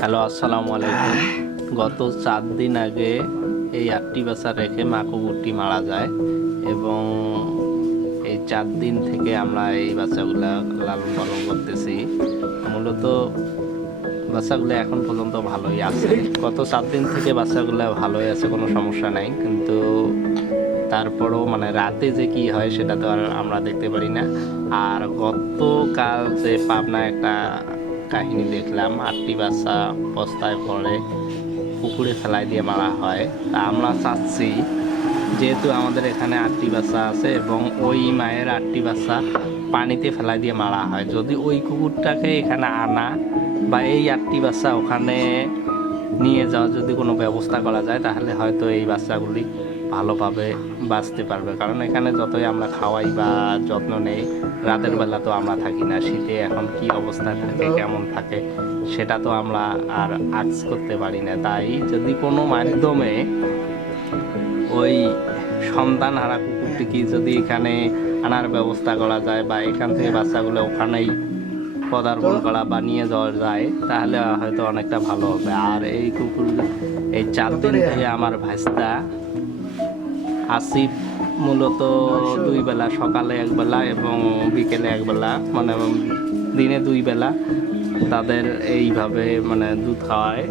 Hello, আসসালামু আলাইকুম। গত 4 দিন আগে এই 8টি বাচ্চা রেখে মা কুকুরটি মারা যায় এবং এই 4 দিন থেকে আমরা এই বাচ্চাগুলা লালন পালন করতেছি। মূলত বাচ্চাগুলো এখন পর্যন্ত ভালোই আছে। গত 4 দিন থেকে বাচ্চাগুলো ভালোই আছে, কোনো সমস্যা নাই। কিন্তু তারপরও মানে রাতে যে কি হয় সেটা তো আর আমরা দেখতে পারি না। আর গতকাল যে পাবনা একটা কাহিনী দেখলাম, 8টি বাচ্চা বস্তায় পড়ে পুকুরে ফেলাই দিয়ে মারা হয়। তা আমরা চাচ্ছি, যেহেতু আমাদের এখানে 8টি বাচ্চা আছে এবং ওই মায়ের 8টি বাচ্চা পানিতে ফেলাই দিয়ে মারা হয়, যদি ওই কুকুরটাকে এখানে আনা বা এই 8টি বাচ্চা ওখানে নিয়ে যাওয়া যদি কোনো ব্যবস্থা করা যায়, তাহলে হয়তো এই বাচ্চাগুলি ভালোভাবে বাঁচতে পারবে। কারণ এখানে যতই আমরা খাওয়াই বা যত্ন নেই, রাতের বেলা তো আমরা থাকি না। শীতে এখন কি অবস্থায় থাকে, কেমন থাকে, সেটা তো আমরা আর আঁচ করতে পারি না। তাই যদি কোনো মাধ্যমে ওই সন্তান হারা কুকুরটিকে যদি এখানে আনার ব্যবস্থা করা যায় বা এখান থেকে বাচ্চাগুলো ওখানেই পদার্পণ করা বা নিয়ে যাওয়া যায়, তাহলে হয়তো অনেকটা ভালো হবে। আর এই কুকুর এই 4 দিন ধরে আমার ভাইস্তা আসিফ মূলত 2 বেলা, সকালে 1 বেলা এবং বিকেলে 1 বেলা, মানে দিনে 2 বেলা তাদের এইভাবে মানে দুধ খাওয়ায়।